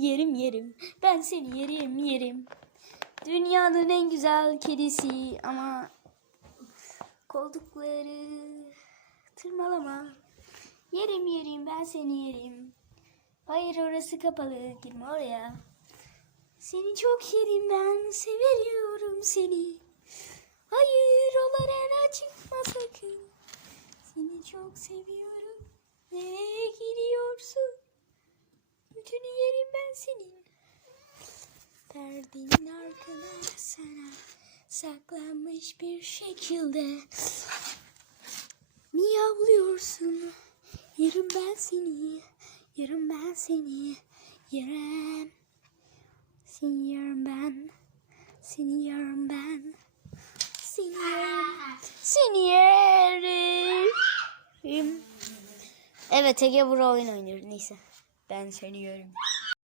yerim yerim. Ben seni yerim yerim. Dünyanın en güzel kedisi ama koldukları tırmalama. Yerim yerim ben seni yerim. Hayır orası kapalı girme oraya. Seni çok yerim ben seviyorum seni. Hayır olarına çıkma sakın. Seni çok seviyorum. Nereye gidiyorsun? Bütün yerim ben senin. Perdenin arkana sana saklanmış bir şekilde miyavlıyorsun. Yerim ben seni, yerim ben seni, yerim. Seni yerim ben, seni yerim ben, seni yerim, seni yerim. Evet Ege Bura oyun oynuyor neyse. Ben seni yerim.